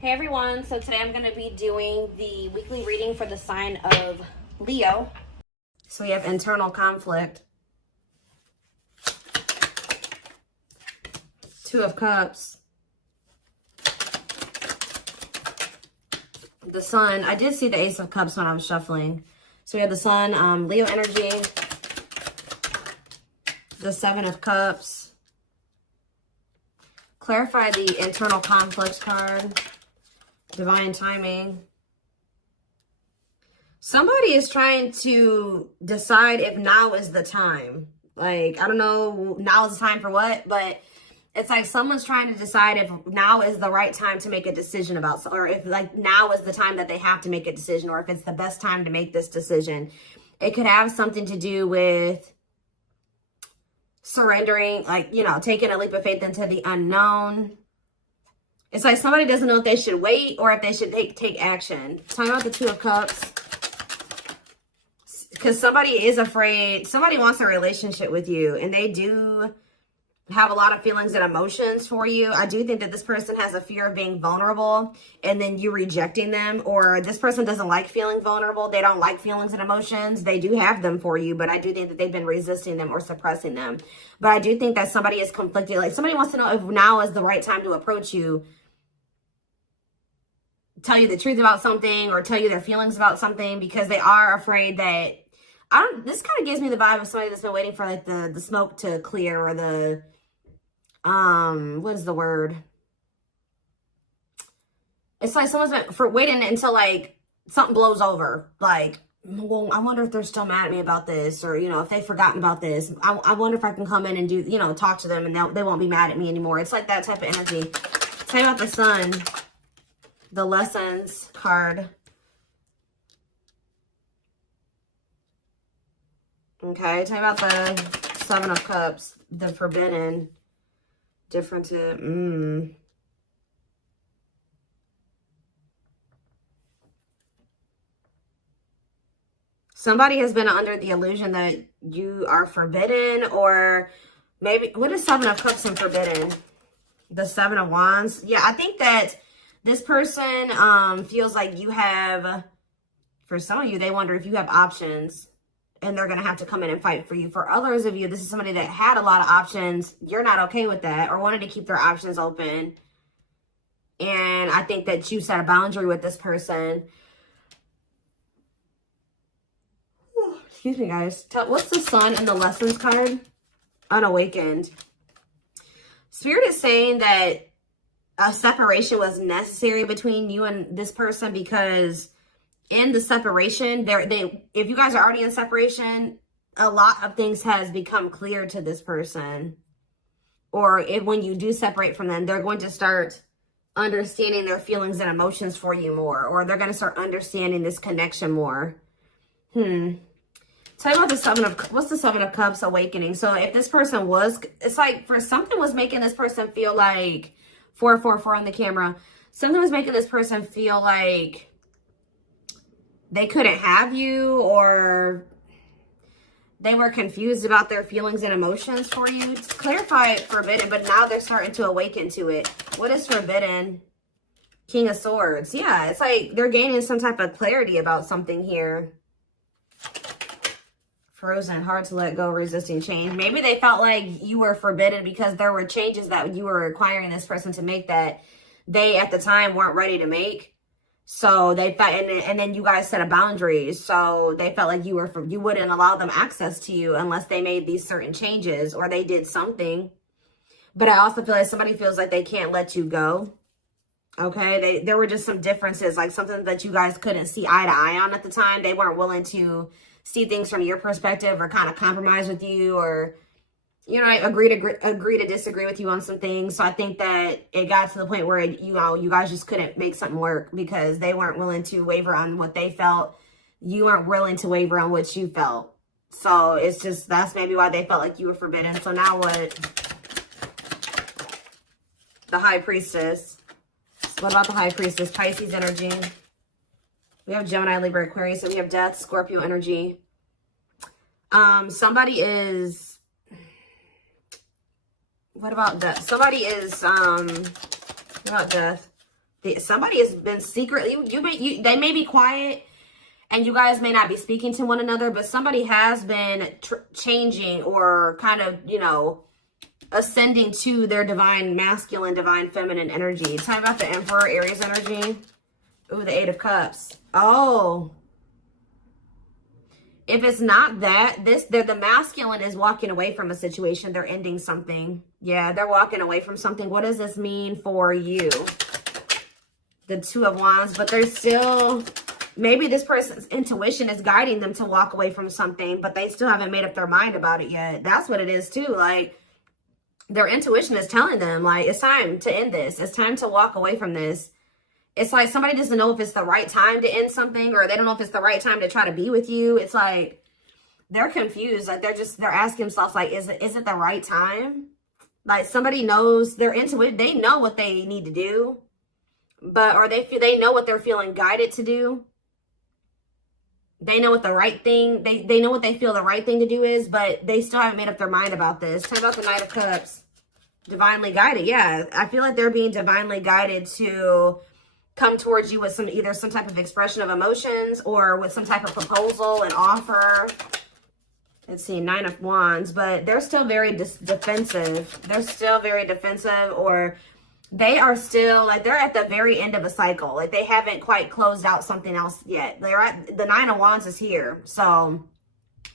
Hey everyone, so today I'm going to be doing the weekly reading for the sign of Leo. So we have internal conflict. Two of Cups. The Sun. I did see the Ace of Cups when I was shuffling. So we have the Sun, Leo energy. The Seven of Cups. Clarify the internal conflict card. Divine timing. Somebody is trying to decide if now is the time. Like, I don't know, now is the time for what, but it's like someone's trying to decide if now is the right time to make a decision about, or if like now is the time that they have to make a decision, or if it's the best time to make this decision. It could have something to do with surrendering, like, you know, taking a leap of faith into the unknown. It's like somebody doesn't know if they should wait or if they should take action. Talking about the Two of Cups. Because somebody is afraid. Somebody wants a relationship with you. And they do have a lot of feelings and emotions for you. I do think that this person has a fear of being vulnerable and then you rejecting them. Or this person doesn't like feeling vulnerable. They don't like feelings and emotions. They do have them for you. But I do think that they've been resisting them or suppressing them. But I do think that somebody is conflicted. Like somebody wants to know if now is the right time to approach you. Tell you the truth about something or tell you their feelings about something, because they are afraid that, this kind of gives me the vibe of somebody that's been waiting for like the smoke to clear, or the, what is the word? It's like someone's been waiting until like something blows over. Like, well, I wonder if they're still mad at me about this, or, you know, if they've forgotten about this. I wonder if I can come in and do, you know, talk to them and they won't be mad at me anymore. It's like that type of energy. Tell me about the Sun. The Lessons card. Okay, tell me about the Seven of Cups. The Forbidden. Different. Somebody has been under the illusion that you are forbidden, or maybe, what is Seven of Cups and Forbidden? The Seven of Wands. Yeah, I think that this person feels like you have, for some of you, they wonder if you have options and they're going to have to come in and fight for you. For others of you, this is somebody that had a lot of options. You're not okay with that, or wanted to keep their options open. And I think that you set a boundary with this person. Excuse me, guys. What's the Sun and the Lessons card? Unawakened. Spirit is saying that a separation was necessary between you and this person, because in the separation, if you guys are already in separation, a lot of things has become clear to this person. Or when you do separate from them, they're going to start understanding their feelings and emotions for you more, or they're going to start understanding this connection more. Tell me about the Seven of, what's the Seven of Cups? Awakening. So if this person was, it's like for something was making this person feel like, 444 on the camera. Something was making this person feel like they couldn't have you, or they were confused about their feelings and emotions for you. Clarify Forbidden, but now they're starting to awaken to it. What is Forbidden? King of Swords. Yeah, it's like they're gaining some type of clarity about something here. Frozen, hard to let go, resisting change. Maybe they felt like you were forbidden because there were changes that you were requiring this person to make that they at the time weren't ready to make. So they felt, and then you guys set a boundary. So they felt like you wouldn't allow them access to you unless they made these certain changes or they did something. But I also feel like somebody feels like they can't let you go. Okay, there were just some differences, like something that you guys couldn't see eye to eye on at the time. They weren't willing to see things from your perspective, or kind of compromise with you, or, you know, agree to disagree with you on some things. So I think that it got to the point where, you know, you guys just couldn't make something work because they weren't willing to waver on what they felt. You weren't willing to waver on what you felt. So it's just, that's maybe why they felt like you were forbidden. So now what? The High Priestess. What about the High Priestess? Pisces energy. We have Gemini, Libra, Aquarius, and we have Death, Scorpio energy. Somebody is, what about Death? Somebody is, what about Death? Somebody has been secretly, they may be quiet and you guys may not be speaking to one another, but somebody has been changing or kind of, you know, ascending to their divine masculine, divine feminine energy. Talking about the Emperor, Aries energy. Ooh, the Eight of Cups. Oh. If it's not that, the masculine is walking away from a situation. They're ending something. Yeah, they're walking away from something. What does this mean for you? The Two of Wands, but they're still, maybe this person's intuition is guiding them to walk away from something, but they still haven't made up their mind about it yet. That's what it is too. Like, their intuition is telling them, like, it's time to end this. It's time to walk away from this. It's like somebody doesn't know if it's the right time to end something, or they don't know if it's the right time to try to be with you. It's like they're confused. Like they're asking themselves, like, is it the right time? Like somebody knows, they're into it. They know what they need to do, but they know what they're feeling guided to do. They know what the right thing, they know what they feel the right thing to do is, but they still haven't made up their mind about this. Talk about the Knight of Cups. Divinely guided. Yeah, I feel like they're being divinely guided to come towards you with either some type of expression of emotions or with some type of proposal and offer. Let's see, Nine of Wands, but they're still very defensive. They're still very defensive, or they are still like they're at the very end of a cycle. Like they haven't quite closed out something else yet. They're at the Nine of Wands is here. So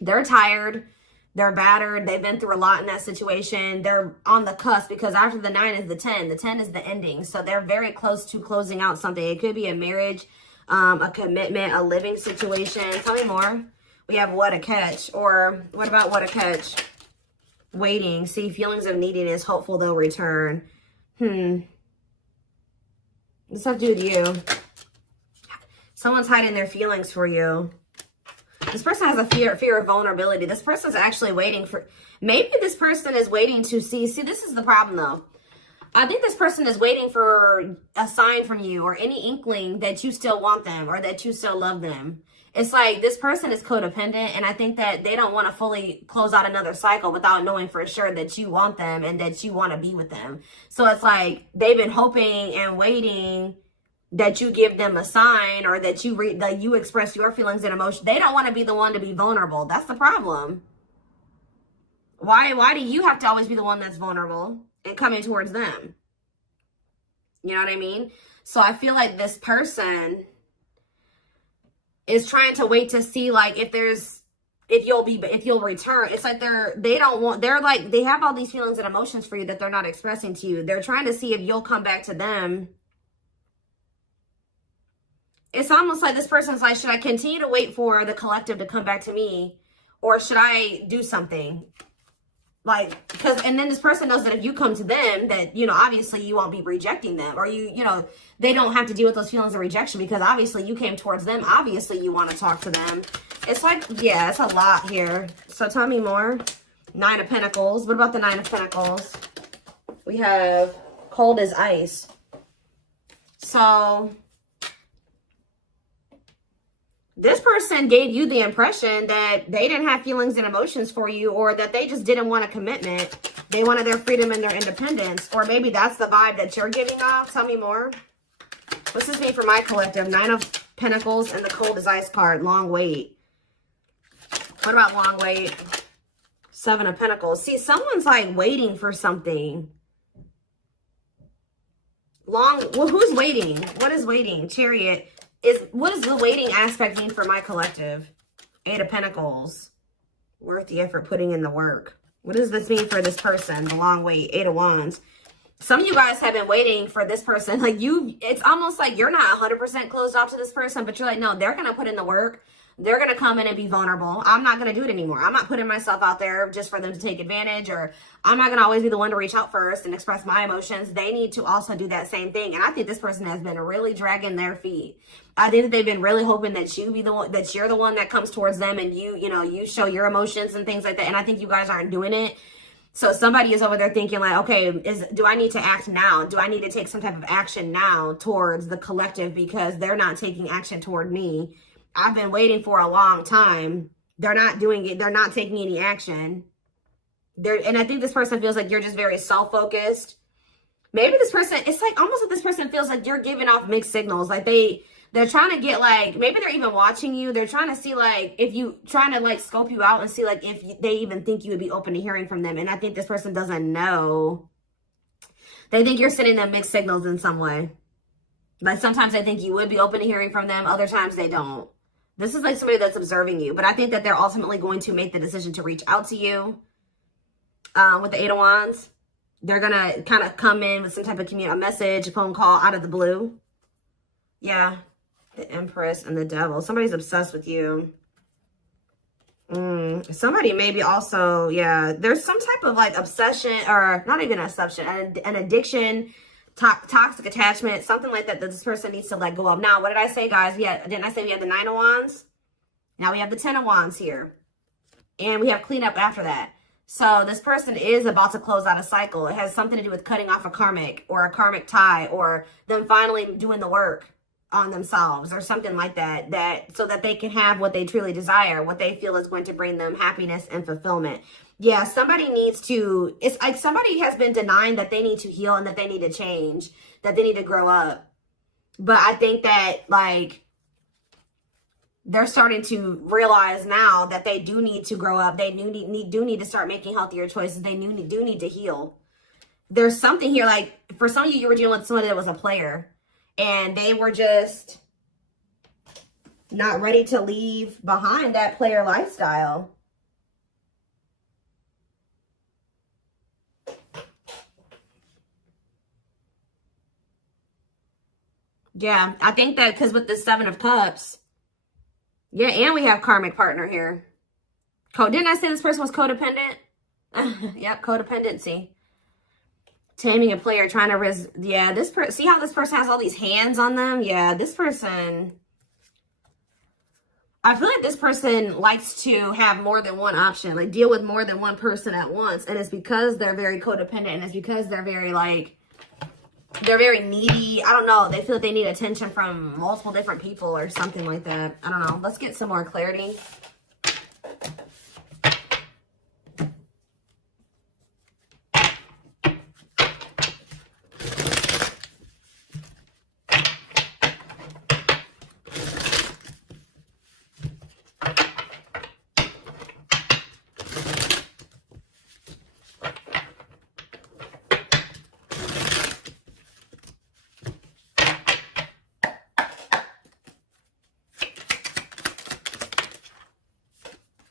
they're tired. They're battered. They've been through a lot in that situation. They're on the cusp because after the 9 is the 10. The 10 is the ending. So they're very close to closing out something. It could be a marriage, a commitment, a living situation. Tell me more. We have What a Catch. Or what about What a Catch? Waiting. See, feelings of neediness. Hopeful they'll return. What's that to do with you? Someone's hiding their feelings for you. This person has a fear of vulnerability. This person's actually waiting for, maybe this person is waiting to see this is the problem though. I think this person is waiting for a sign from you or any inkling that you still want them or that you still love them. It's like this person is codependent, and I think that they don't want to fully close out another cycle without knowing for sure that you want them and that you want to be with them. So it's like they've been hoping and waiting that you give them a sign or that you express your feelings and emotions. They don't want to be the one to be vulnerable. That's the problem. Why do you have to always be the one that's vulnerable and coming towards them? You know what I mean? So I feel like this person is trying to wait to see like if you'll return. It's like they have all these feelings and emotions for you that they're not expressing to you. They're trying to see if you'll come back to them. It's almost like this person's like, should I continue to wait for the collective to come back to me, or should I do something? Like, and then this person knows that if you come to them, that, you know, obviously you won't be rejecting them, or you know, they don't have to deal with those feelings of rejection because obviously you came towards them. Obviously you want to talk to them. It's like, yeah, it's a lot here. So tell me more. Nine of Pentacles. What about the Nine of Pentacles? We have cold as ice. So this person gave you the impression that they didn't have feelings and emotions for you, or that they just didn't want a commitment. They wanted their freedom and their independence. Or maybe that's the vibe that you're giving off. Tell me more. What's this mean for my collective? Nine of Pentacles and the cold as ice card. Long wait. What about long wait? Seven of Pentacles. See, someone's like waiting for something. Well, who's waiting? What is waiting? Chariot. What does the waiting aspect mean for my collective? Eight of Pentacles. Worth the effort, putting in the work. What does this mean for this person? The long wait. Eight of Wands. Some of you guys have been waiting for this person. Like it's almost like you're not 100% closed off to this person, but you're like, no, they're going to put in the work. They're going to come in and be vulnerable. I'm not going to do it anymore. I'm not putting myself out there just for them to take advantage, or I'm not going to always be the one to reach out first and express my emotions. They need to also do that same thing. And I think this person has been really dragging their feet. I think that they've been really hoping that you're the one that comes towards them and you show your emotions and things like that. And I think you guys aren't doing it. So somebody is over there thinking like, okay, do I need to act now? Do I need to take some type of action now towards the collective because they're not taking action toward me? I've been waiting for a long time. They're not doing it. They're not taking any action. And I think this person feels like you're just very self-focused. Maybe this person, it's like almost like this person feels like you're giving off mixed signals. Like they're trying to get like, maybe they're even watching you. They're trying to see like, if you, trying to like scope you out and see like if they even think you would be open to hearing from them. And I think this person doesn't know. They think you're sending them mixed signals in some way. Like sometimes they think you would be open to hearing from them. Other times they don't. This is like somebody that's observing you. But I think that they're ultimately going to make the decision to reach out to you. With the Eight of Wands. They're going to kind of come in with some type of a message, a phone call out of the blue. Yeah. The Empress and the Devil. Somebody's obsessed with you. Somebody maybe also, yeah. There's some type of like obsession, or not even obsession, an addiction, toxic attachment, something like that this person needs to let go of. Now, what did I say, guys? Didn't I say we had the Nine of Wands? Now we have the Ten of Wands here. And we have cleanup after that. So this person is about to close out a cycle. It has something to do with cutting off a karmic or a karmic tie, or them finally doing the work on themselves or something like that, so that they can have what they truly desire, what they feel is going to bring them happiness and fulfillment. Yeah, somebody needs to, it's like somebody has been denying that they need to heal and that they need to change, that they need to grow up. But I think that like, they're starting to realize now that they do need to grow up. They do need to start making healthier choices. They do need to heal. There's something here, like for some of you, you were dealing with somebody that was a player and they were just not ready to leave behind that player lifestyle. Yeah, I think that because with the Seven of Cups, yeah, and we have karmic partner here. Didn't I say this person was codependent? Yep, codependency. Taming a player, trying to yeah, this person, see how this person has all these hands on them? Yeah, this person, I feel like this person likes to have more than one option, like deal with more than one person at once. And it's because they're very codependent, and it's because they're very like, they're very needy. I don't know. They feel like they need attention from multiple different people or something like that. I don't know. Let's get some more clarity.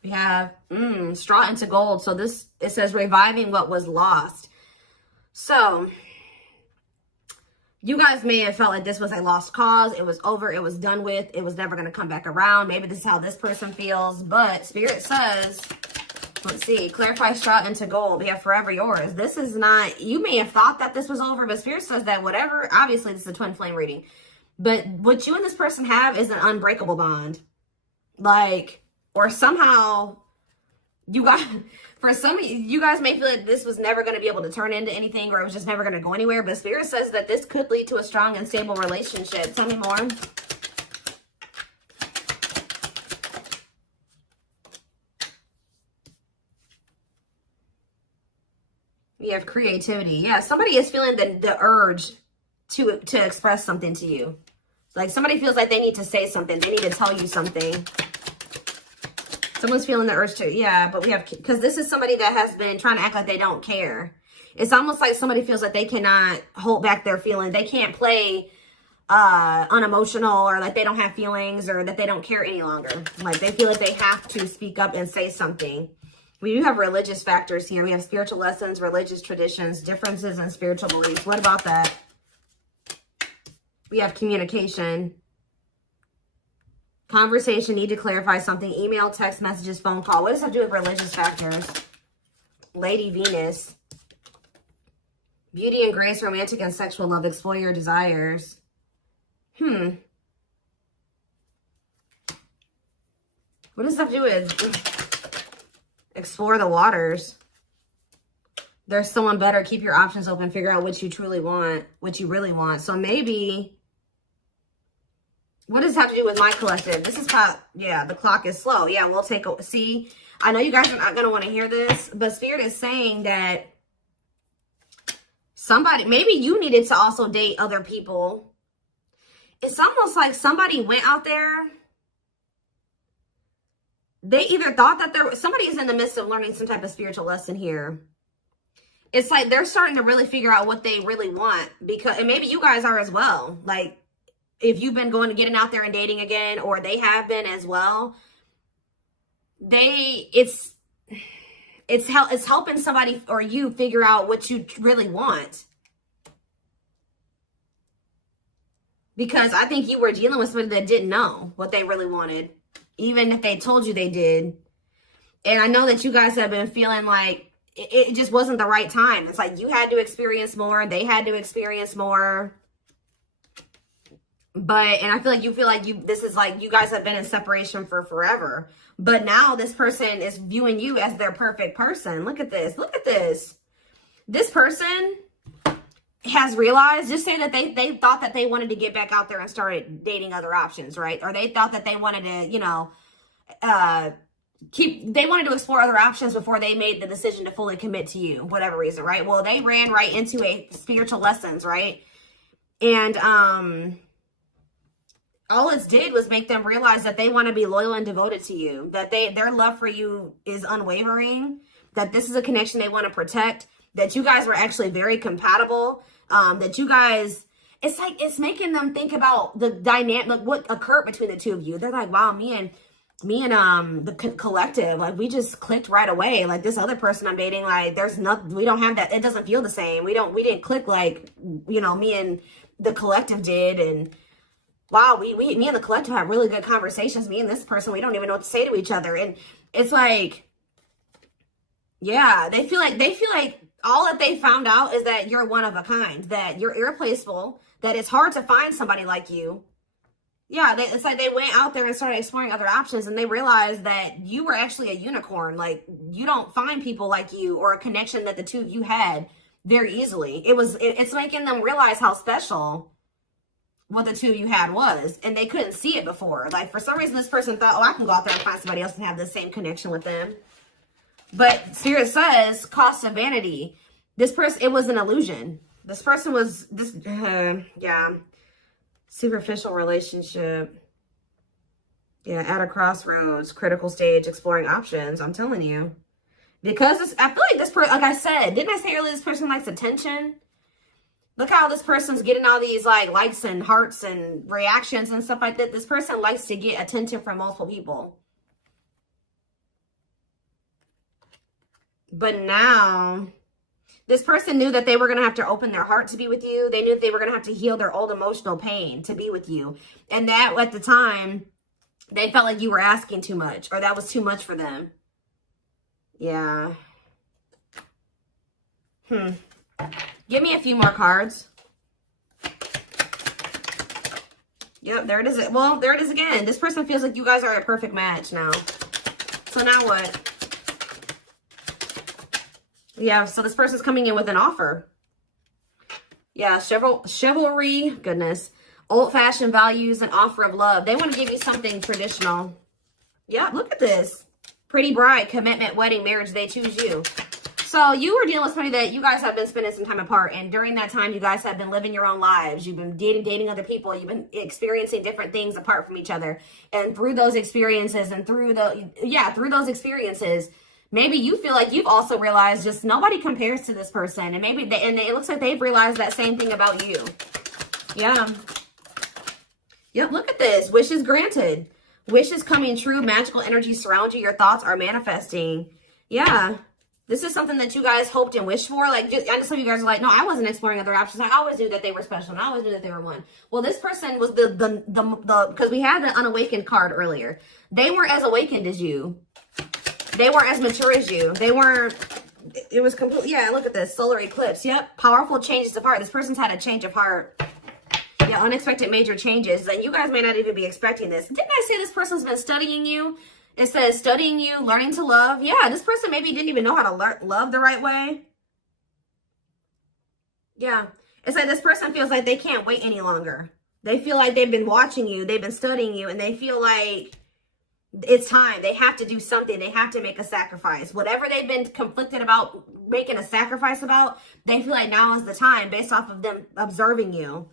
We have straw into gold. So this, it says reviving what was lost. So you guys may have felt like this was a lost cause. It was over. It was done with. It was never going to come back around. Maybe this is how this person feels. But Spirit says, let's see, clarify straw into gold. We have forever yours. This is not, you may have thought that this was over, but Spirit says that whatever, obviously this is a twin flame reading. But what you and this person have is an unbreakable bond. Like, or somehow you guys, for some of you guys may feel like this was never going to be able to turn into anything, or it was just never going to go anywhere. But Spirit says that this could lead to a strong and stable relationship. Tell me more. We have creativity. Yeah, somebody is feeling the urge to express something to you. Like somebody feels like they need to say something. They need to tell you something. Someone's feeling the urge to, yeah, but we have, because this is somebody that has been trying to act like they don't care. It's almost like somebody feels like they cannot hold back their feelings. They can't play unemotional, or like they don't have feelings, or that they don't care any longer. Like they feel like they have to speak up and say something. We do have religious factors here. We have spiritual lessons, religious traditions, differences in spiritual beliefs. What about that? We have communication. Conversation, need to clarify something. Email, text messages, phone call. What does that do with religious factors? Lady Venus. Beauty and grace, romantic and sexual love. Explore your desires. What does that do with explore the waters? There's someone better. Keep your options open. Figure out what you truly want, what you really want. So maybe, what does this have to do with my collective? This is how, yeah, the clock is slow. Yeah, we'll take a, see, I know you guys are not going to want to hear this, but Spirit is saying that Somebody, maybe you needed to also date other people. It's almost like somebody went out there. They either thought that somebody is in the midst of learning some type of spiritual lesson here. It's like they're starting to really figure out what they really want, because, and maybe you guys are as well. Like, if you've been getting out there and dating again, or they have been as well, it's helping somebody or you figure out what you really want. Because I think you were dealing with somebody that didn't know what they really wanted, even if they told you they did. And I know that you guys have been feeling like it just wasn't the right time. It's like you had to experience more, they had to experience more. And I feel like this is like you guys have been in separation for forever. But now this person is viewing you as their perfect person. Look at this. Look at this. This person has realized, just say that they thought that they wanted to get back out there and started dating other options, right? Or they thought that they wanted to, you know, they wanted to explore other options before they made the decision to fully commit to you, whatever reason, right? Well, they ran right into a spiritual lessons, right? And all it did was make them realize that they want to be loyal and devoted to you, that their love for you is unwavering, that this is a connection they want to protect, that you guys were actually very compatible, that you guys, it's like, it's making them think about the dynamic, like what occurred between the two of you. They're like, wow, me and the collective, like, we just clicked right away. Like, this other person I'm dating, like, there's nothing, we don't have that, it doesn't feel the same. We didn't click like, you know, me and the collective did. And wow, me and the collective have really good conversations. Me and this person, we don't even know what to say to each other. And it's like, yeah, they feel like all that they found out is that you're one of a kind, that you're irreplaceable, that it's hard to find somebody like you. Yeah, it's like they went out there and started exploring other options, and they realized that you were actually a unicorn. Like, you don't find people like you or a connection that the two of you had very easily. It's making them realize how special what the two of you had was, and they couldn't see it before. Like, for some reason, this person thought, oh, I can go out there and find somebody else and have the same connection with them. But Spirit says, cost of vanity. This person, it was an illusion. This person was, yeah, superficial relationship. Yeah, at a crossroads, critical stage, exploring options. I'm telling you. Because I feel like this person, like I said, didn't I say earlier, this person likes attention? Look how this person's getting all these like likes and hearts and reactions and stuff like that. This person likes to get attention from multiple people. But now, this person knew that they were going to have to open their heart to be with you. They knew that they were going to have to heal their old emotional pain to be with you. And that, at the time, they felt like you were asking too much, or that was too much for them. Yeah. Give me a few more cards. Yep, there it is. Well, there it is again. This person feels like you guys are a perfect match now. So now what? Yeah, so this person's coming in with an offer. Yeah, chivalry, goodness. Old-fashioned values and offer of love. They want to give you something traditional. Yeah, look at this. Pretty bride, commitment, wedding, marriage, they choose you. So you were dealing with somebody that you guys have been spending some time apart. And during that time, you guys have been living your own lives. You've been dating other people. You've been experiencing different things apart from each other. And through those experiences and through those experiences, maybe you feel like you've also realized just nobody compares to this person. And maybe it looks like they've realized that same thing about you. Yeah. Yep, look at this. Wishes granted. Wishes coming true. Magical energy surround you. Your thoughts are manifesting. Yeah. This is something that you guys hoped and wished for. Like, I know some of you guys are like, no, I wasn't exploring other options. I always knew that they were special, and I always knew that they were one. Well, this person was because we had the unawakened card earlier. They weren't as awakened as you. They weren't as mature as you. They weren't, it was complete. Yeah, look at this. Solar eclipse. Yep. Powerful changes of heart. This person's had a change of heart. Yeah, unexpected major changes. And you guys may not even be expecting this. Didn't I say this person's been studying you? It says studying you, learning to love. Yeah, this person maybe didn't even know how to love the right way. Yeah. It's like this person feels like they can't wait any longer. They feel like they've been watching you. They've been studying you. And they feel like It's time. They have to do something. They have to make a sacrifice. Whatever they've been conflicted about making a sacrifice about, they feel like now is the time based off of them observing you.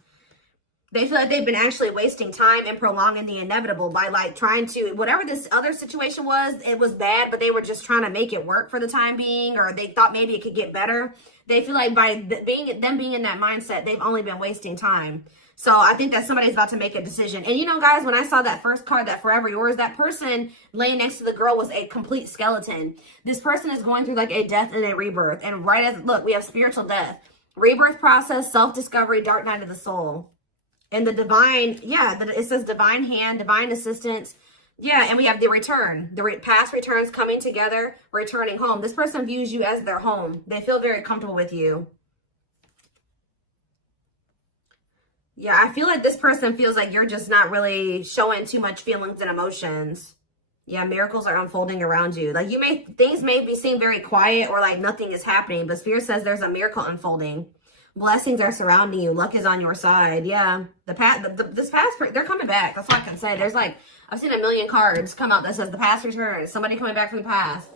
They feel like they've been actually wasting time and prolonging the inevitable by like trying to, whatever this other situation was, it was bad, but they were just trying to make it work for the time being, or they thought maybe it could get better. They feel like by being in that mindset, they've only been wasting time. So I think that somebody's about to make a decision. And you know, guys, when I saw that first card, that Forever Yours, that person laying next to the girl was a complete skeleton. This person is going through like a death and a rebirth. And right as, look, we have spiritual death, rebirth process, self-discovery, dark night of the soul. And the divine, yeah, it says divine hand, divine assistance. Yeah, and we have the return. The past returns coming together, returning home. This person views you as their home. They feel very comfortable with you. Yeah, I feel like this person feels like you're just not really showing too much feelings and emotions. Yeah, miracles are unfolding around you. Like things may seem very quiet or like nothing is happening, but Spirit says there's a miracle unfolding. Blessings are surrounding you. Luck is on your side. Yeah. This past, they're coming back. That's all I can say. There's like, I've seen a million cards come out that says the past returns. Somebody coming back from the past.